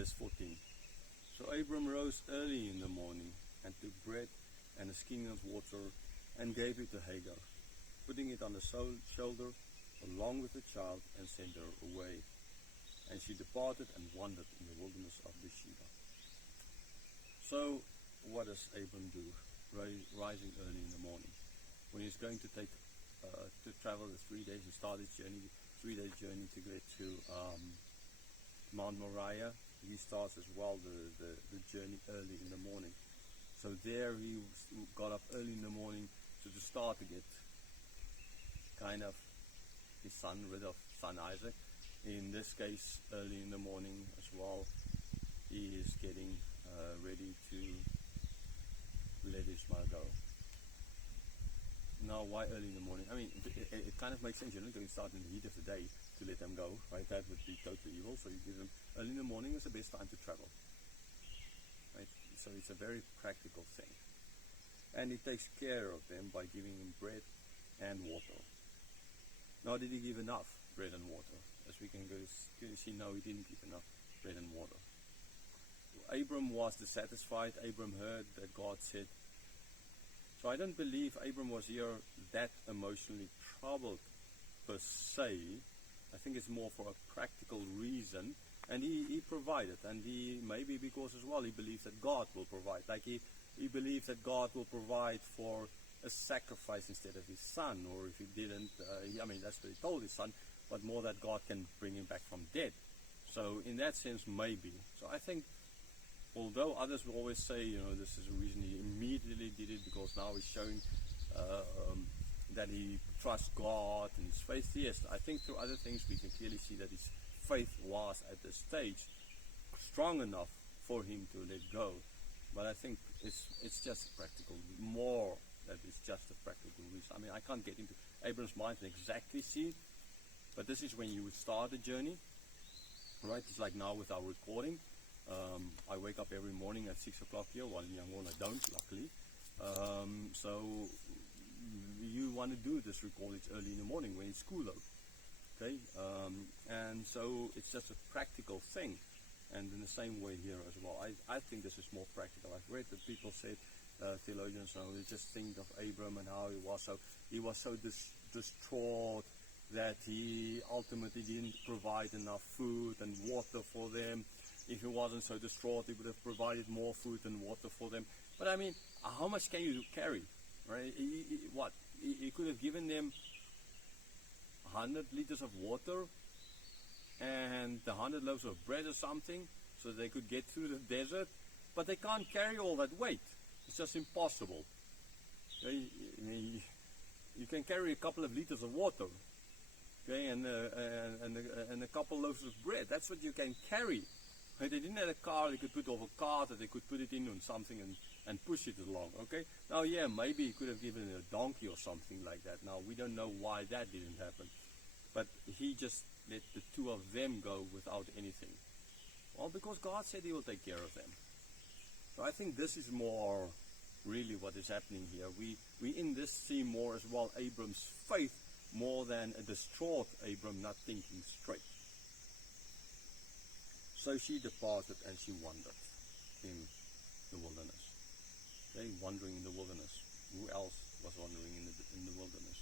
Verse 14. So Abram rose early in the morning and took bread and a skin of water and gave it to Hagar, putting it on the shoulder along with the child, and sent her away. And she departed and wandered in the wilderness of Beersheba. So what does Abram do, rising early in the morning? When he's going to travel the 3 days, he started his journey, 3-day journey to get to Mount Moriah. He starts as well the journey early in the morning. So there he got up early in the morning to start to get kind of his son, rid of son Isaac. In this case, early in the morning as well, he is getting ready to let Ishmael go. Now, why early in the morning? I mean, it kind of makes sense. You're not going to start in the heat of the day to let them go, right? That would be totally evil. So you give them early in the morning is the best time to travel, right? So it's a very practical thing. And he takes care of them by giving them bread and water. Now, did he give enough bread and water? As we can go see, no, he didn't give enough bread and water. Abram was dissatisfied. Abram heard that God said. So I don't believe Abram was here that emotionally troubled per se. I think it's more for a practical reason. And he provided. And he, maybe because as well, he believes that God will provide. Like he believes that God will provide for a sacrifice instead of his son. Or if he didn't, that's what he told his son. But more that God can bring him back from dead. So in that sense, maybe. So I think, although others will always say, this is the reason he immediately did it, because now he's showing that he trusts God and his faith. Yes, I think through other things we can clearly see that his faith was at this stage strong enough for him to let go. But I think it's just practical, more that it's just a practical reason. I mean, I can't get into Abram's mind and exactly see, but this is when you would start a journey, right? It's like now with our recording. I wake up every morning at 6 o'clock here. While in Yangon I don't, luckily. So you want to do this recording early in the morning when it's cool out. Okay? And so it's just a practical thing. And in the same way here as well. I think this is more practical. I've read that people said, theologians, they just think of Abram and how he was so distraught that he ultimately didn't provide enough food and water for them. If he wasn't so distraught, he would have provided more food and water for them. But I mean, how much can you carry, right? He could have given them 100 liters of water and 100 loaves of bread or something, so they could get through the desert. But they can't carry all that weight. It's just impossible. Okay? You can carry a couple of liters of water, okay, and a couple loaves of bread. That's what you can carry. They didn't have a car. They could put off a cart, that they could put it in on something and push it along. Okay. Now, yeah, maybe he could have given it a donkey or something like that. Now we don't know why that didn't happen, but he just let the two of them go without anything. Well, because God said He will take care of them. So I think this is more really what is happening here. We in this see more as well Abram's faith more than a distraught Abram not thinking straight. So she departed and she wandered in the wilderness. Okay, wandering in the wilderness. Who else was wandering in the wilderness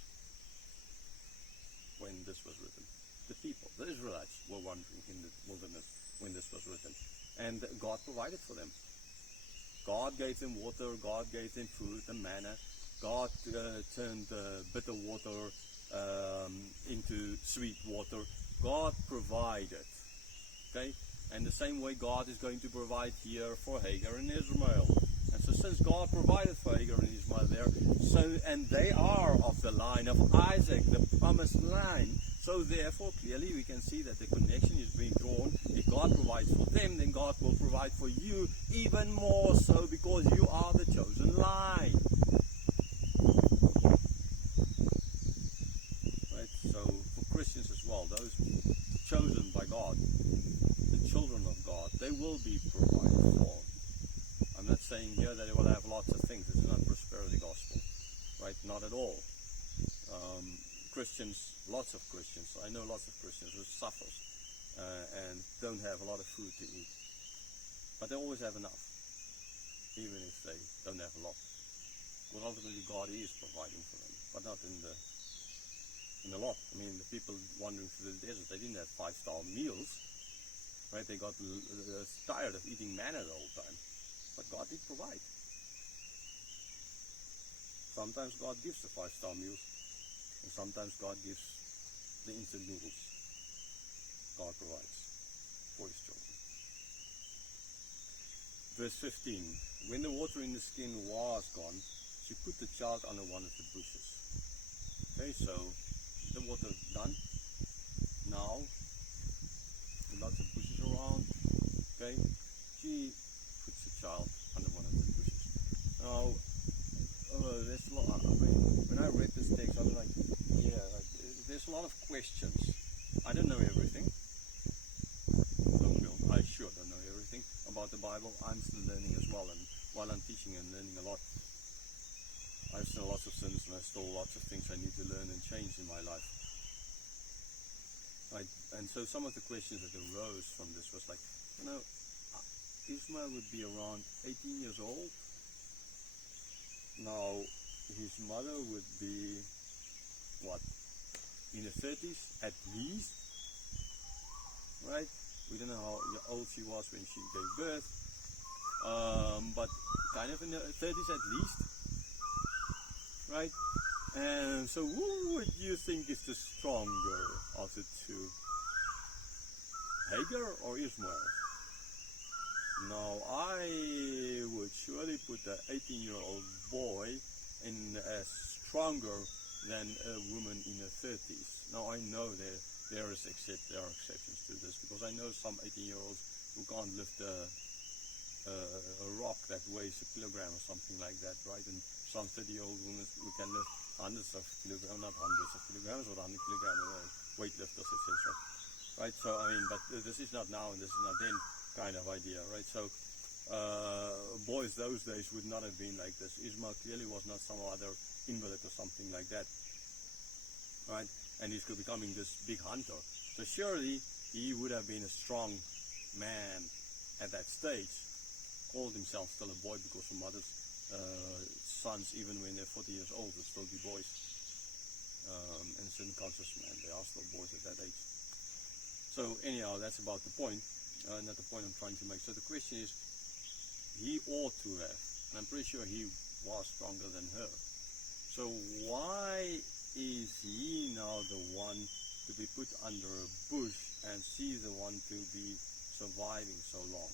when this was written? The people, the Israelites, were wandering in the wilderness when this was written. And God provided for them. God gave them water, God gave them food, the manna. God turned bitter water into sweet water. God provided. Okay? And the same way God is going to provide here for Hagar and Ishmael. And so since God provided for Hagar and Ishmael there, and they are of the line of Isaac, the promised line, so therefore clearly we can see that the connection is being drawn. If God provides for them, then God will provide for you even more so, because you are the chosen line. Right? So for Christians as well, those chosen by God, the children of God, they will be provided for. I'm not saying here that they will have lots of things. It's not prosperity gospel, right? Not at all. Christians, lots of Christians, I know lots of Christians who suffers and don't have a lot of food to eat. But they always have enough, even if they don't have a lot. Because ultimately God is providing for them, but not in a lot. I mean, the people wandering through the desert, they didn't have 5-star meals, right? They got tired of eating manna the whole time. But God did provide. Sometimes God gives the 5-star meals, and sometimes God gives the instant noodles. God provides for his children. Verse 15. When the water in the skin was gone, she put the child under one of the bushes. Okay, so the water done. Now, lots of bushes around. Okay, she puts the child under one of the bushes. Now, there's a lot. I mean, when I read this text, I was like, yeah, there's a lot of questions. I don't know everything. I sure don't know everything about the Bible. I'm still learning as well, and while I'm teaching, I'm learning a lot. I've still lots of sins, and there's still lots of things I need to learn and change in my life. And so some of the questions that arose from this was like, Ishmael would be around 18 years old. Now, his mother would be, what, in her 30s at least, right? We don't know how old she was when she gave birth, but kind of in her 30s at least, right? And so who would you think is the stronger of the two? Hagar or Ishmael? Now, I would surely put the 18-year-old boy in as stronger than a woman in her 30s. Now, I know there are exceptions to this, because I know some 18-year-olds who can't lift a rock that weighs a kilogram or something like that, right? And some 30-year-old women who can lift hundreds of kilograms, not hundreds of kilograms, but 100 kilograms, weightlifters, etc. Right? So, I mean, but this is not now and this is not then kind of idea, right? So, boys those days would not have been like this. Ishmael clearly was not some other invalid or something like that, right? And he's becoming this big hunter. So surely he would have been a strong man at that stage. Called himself still a boy, because some mother's sons, even when they're 40 years old, will still be boys. In certain cultures, man, they are still boys at that age. So anyhow, that's about the point. Not the point I'm trying to make. So the question is, he ought to have, and I'm pretty sure he was stronger than her. So why is he now the one to be put under a bush and she's the one to be surviving so long?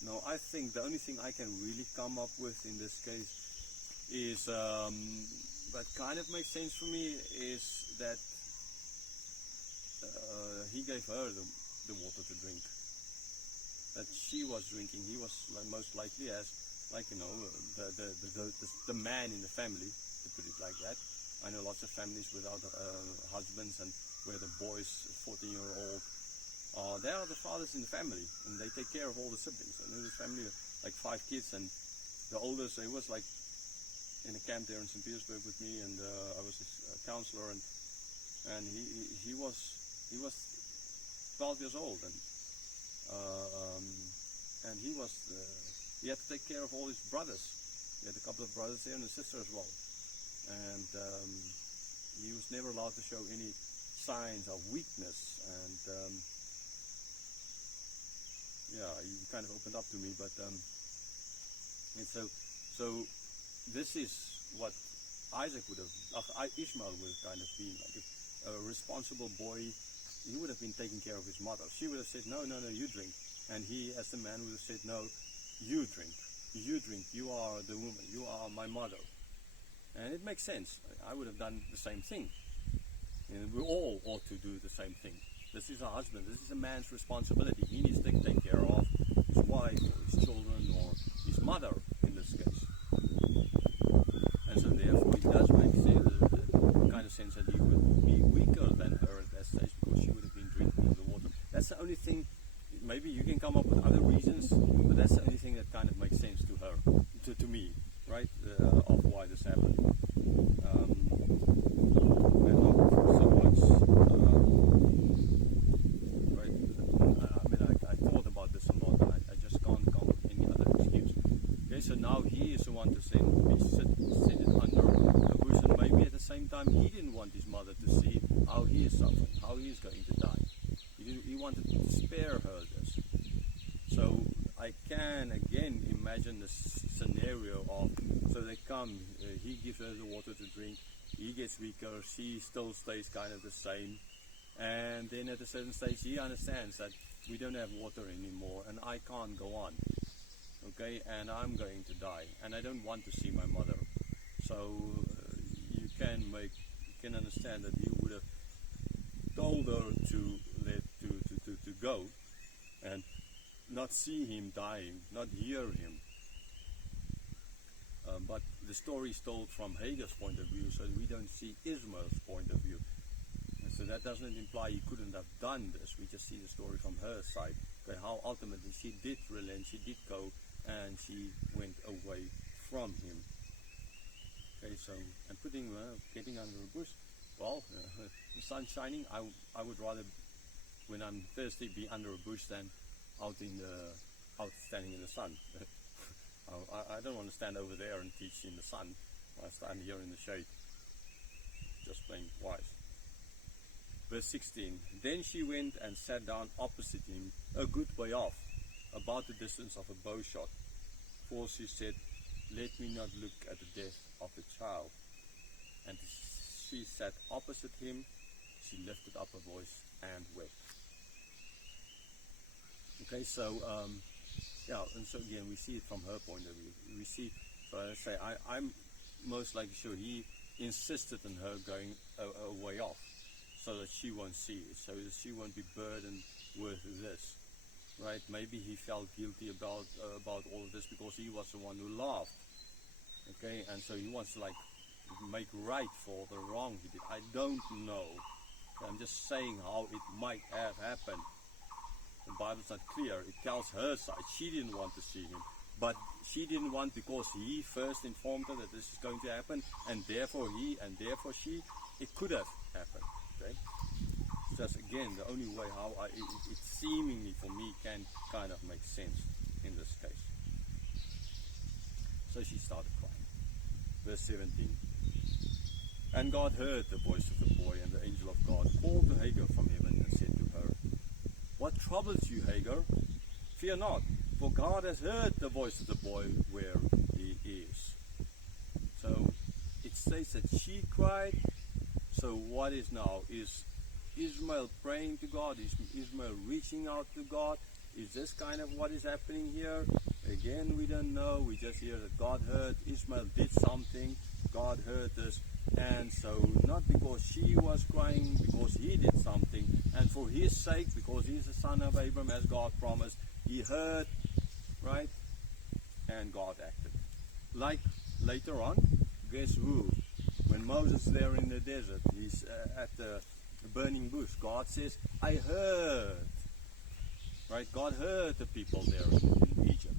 Now, I think the only thing I can really come up with in this case is, that kind of makes sense for me, is that he gave her the water to drink. That she was drinking, he was most likely as, the man in the family, to put it like that. I know lots of families without husbands, and where the boys, 14-year-old, they are the fathers in the family, and they take care of all the siblings. I know this family, like 5 kids, and the oldest, he was like in a camp there in St. Petersburg with me, and I was his counselor, and he was 12 years old, and he had to take care of all his brothers. He had a couple of brothers there and a sister as well, and he was never allowed to show any signs of weakness, and he kind of opened up to me, but and so this is what Ishmael would have kind of been like. If a responsible boy, he would have been taking care of his mother. She would have said, no, you drink. And he, as the man, would have said, no, you drink. You are the woman. You are my mother. And it makes sense. I would have done the same thing. And we all ought to do the same thing. This is a husband. This is a man's responsibility. He needs to take care of his wife or his children or his mother in this case. And so therefore it does make sense, the kind of sense that he would be weaker than her at that stage, because she would have been drinking the water. That's the only thing. Maybe you can come up with other reasons, but that's the only thing that kind of makes sense to her, to me, right? Of why this happened. And not so much. Right? I mean, I thought about this a lot, and I just want to send it under a bush, and maybe at the same time he didn't want his mother to see how he is suffering, how he is going to die. He wanted to spare her this. So I can again imagine this scenario of, so they come, he gives her the water to drink, he gets weaker, she still stays kind of the same, and then at a certain stage he understands that we don't have water anymore and I can't go on, okay, and I'm going to die and I don't want to see my mother. So you can understand that he would have told her to go and not see him dying, not hear him. But the story is told from Hagar's point of view, so we don't see Ishmael's point of view. And so that doesn't imply he couldn't have done this. We just see the story from her side. Okay, how ultimately she did relent, she did go, and she went away from him. Okay, so, and getting under a bush, well, the sun's shining. I would rather, when I'm thirsty, be under a bush than out standing in the sun. I don't want to stand over there and teach in the sun. I stand here in the shade. Just plain wise. Verse 16. Then she went and sat down opposite him, a good way off, about the distance of a bow shot. For she said, "Let me not look at the death of the child." And she sat opposite him. She lifted up her voice and wept. Okay, so yeah, and so again we see it from her point of view. We see, so I say, I'm most likely sure he insisted on her going a way off, so that she won't see it, so that she won't be burdened with this, right? Maybe he felt guilty about all of this because he was the one who laughed, okay, and so he wants to make right for the wrong he did. I don't know. I'm just saying how it might have happened. The Bible's not clear. It tells her side. She didn't want to see him, but she didn't want because he first informed her that this is going to happen, and therefore he, and therefore she. It could have happened. Okay. It's just again the only way how it seemingly for me can kind of make sense in this case. So she started crying. Verse 17. And God heard the voice of the boy, and the angel of God called to Hagar from heaven and said to her, "What troubles you, Hagar? Fear not, for God has heard the voice of the boy where he is." So it states that she cried. So what is now? Is Ishmael praying to God? Is Ishmael reaching out to God? Is this kind of what is happening here? Again, we don't know. We just hear that God heard. Ishmael did something. God heard this. And so not because she was crying, because he did something, and for his sake, because he's the son of Abraham, as God promised, he heard, right? And God acted. Like later on, guess who? When Moses is there in the desert, he's at the burning bush. God says, "I heard." Right? God heard the people there in Egypt.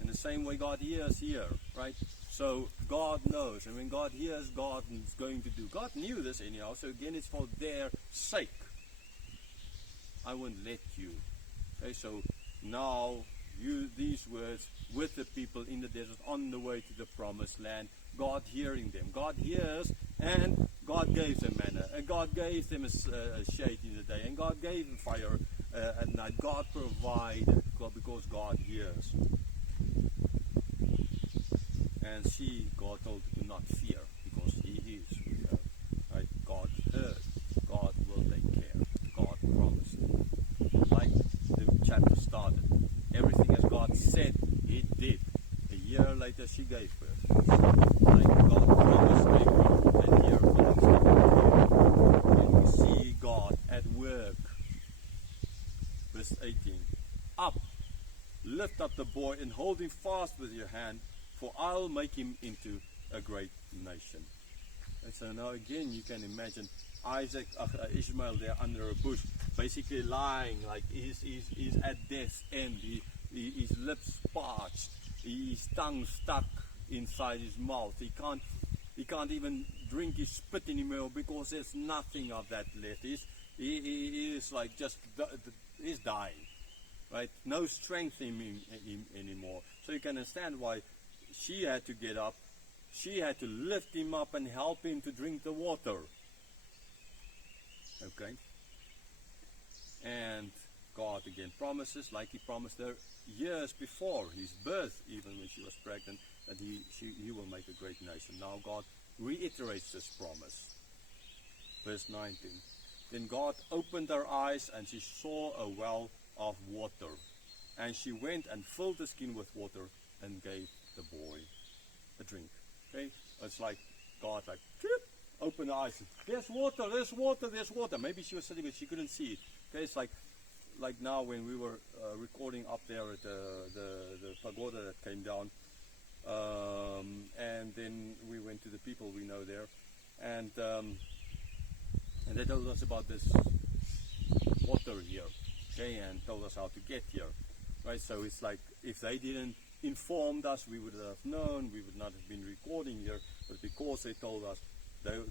In the same way God hears here, right? So God knows, and when God hears, God is going to do. God knew this anyhow, so again it's for their sake. I won't let you. Okay, so now these words with the people in the desert on the way to the promised land, God hearing them. God hears, and God gave them manna, and God gave them a shade in the day, and God gave them fire at night. God provided because God hears. And God told her to not fear because he is with her. Right? God heard. God will take care. God promised. Like the chapter started. Everything as God said, he did. A year later she gave birth. Like God promised Abraham, and here comes the and we see God at work. Verse 18. Up, lift up the boy and hold him fast with your hand, for I'll make him into a great nation. And so now again you can imagine Ishmael there under a bush, basically lying like he's at death's end. His lips parched, his tongue stuck inside his mouth. He can't even drink his spit anymore because there's nothing of that left. He is like he's dying, right? No strength in him anymore. So you can understand why she had to get up. She had to lift him up and help him to drink the water. Okay? And God again promises, like he promised her years before his birth, even when she was pregnant, that he will make a great nation. Now God reiterates this promise. Verse 19. Then God opened her eyes, and she saw a well of water. And she went and filled the skin with water and gave the boy a drink. Okay? It's like God, like, open her eyes. There's water, there's water, there's water. Maybe she was sitting, but she couldn't see it. Okay? It's like now when we were recording up there at the pagoda that came down. And then we went to the people we know there. And they told us about this water here, okay, and told us how to get here, right? So it's like if they didn't inform us, we would have known, we would not have been recording here, but because they told us,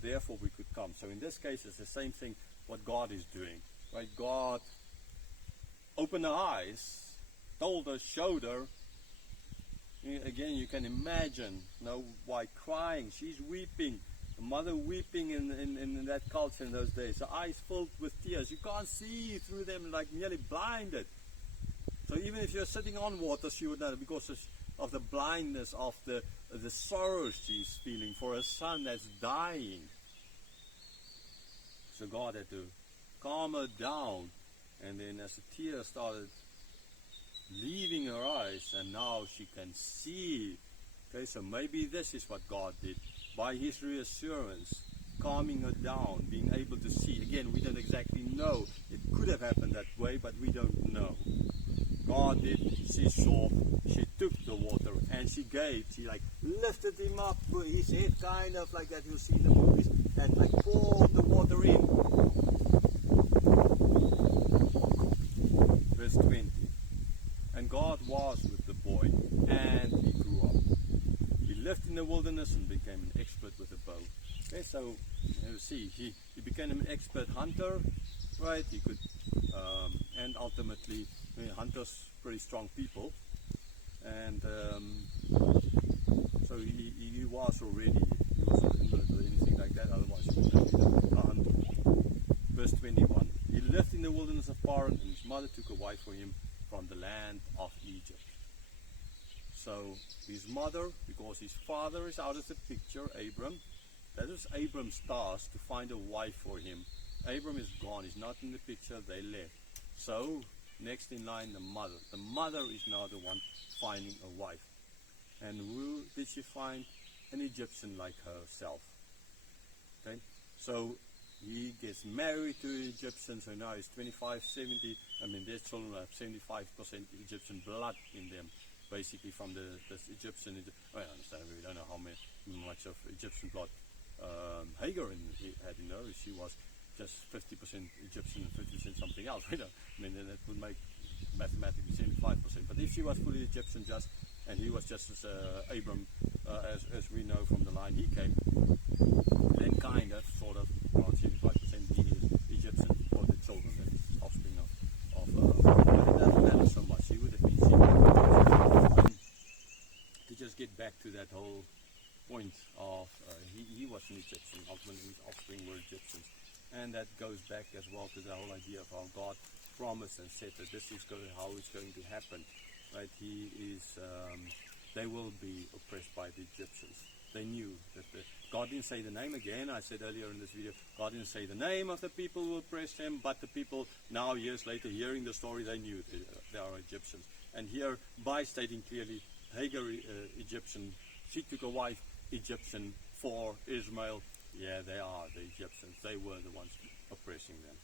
therefore we could come. So in this case, it's the same thing what God is doing, right? God opened her eyes, told her, showed her. Again, you can imagine, why crying, she's weeping. A mother weeping in that culture in those days. Her eyes filled with tears. You can't see through them, like nearly blinded. So even if you're sitting on water, she would not, because of the blindness, of the sorrow she's feeling for her son that's dying. So God had to calm her down. And then as the tears started leaving her eyes, and now she can see. Okay, so maybe this is what God did. By his reassurance, calming her down, being able to see. Again, we don't exactly know. It could have happened that way, but we don't know. God did. She saw. She took the water and she gave. She lifted him up, his head kind of like that you see in the movies, and poured the water in. Verse 20. And God was with the boy, and he grew up. He lived in the wilderness and became an expert with a bow. Okay, so you see, he became an expert hunter, right? He could, and ultimately, hunters pretty strong people, and so he was already. He wasn't in the military or anything like that. Otherwise, he would have been a hunter. Verse 21. He lived in the wilderness of Paran, and his mother took a wife for him from the land of Egypt. So his mother, because his father is out of the picture, Abram, that is Abram's task to find a wife for him. Abram is gone, he's not in the picture, they left. So next in line, the mother. The mother is now the one finding a wife. And who did she find? An Egyptian like herself. Okay, so he gets married to an Egyptian, so now he's 25, 70. I mean, their children have 75% Egyptian blood in them, basically from this Egyptian. I understand, we don't know how much of Egyptian blood Hagar had in her. She was just 50% Egyptian and 50% something else. I mean, then it would make mathematically 75%. But if she was fully Egyptian just, and he was just as Abram, as we know from the line he came, then kind of, sort of, around 75% he is Egyptian for the children, the offspring of but it doesn't matter so much. He would have been seen. To just get back to that whole point of, he was an Egyptian, ultimately his offspring were Egyptians. And that goes back as well to the whole idea of how God promised and said that this is how it's going to happen. Right? He is, they will be oppressed by the Egyptians. They knew that God didn't say the name again. I said earlier in this video, God didn't say the name of the people who oppressed him, but the people now, years later, hearing the story, they knew they are Egyptians. And here, by stating clearly, Hagar, Egyptian, she took a wife, Egyptian, for Ishmael. Yeah, they are the Egyptians. They were the ones oppressing them.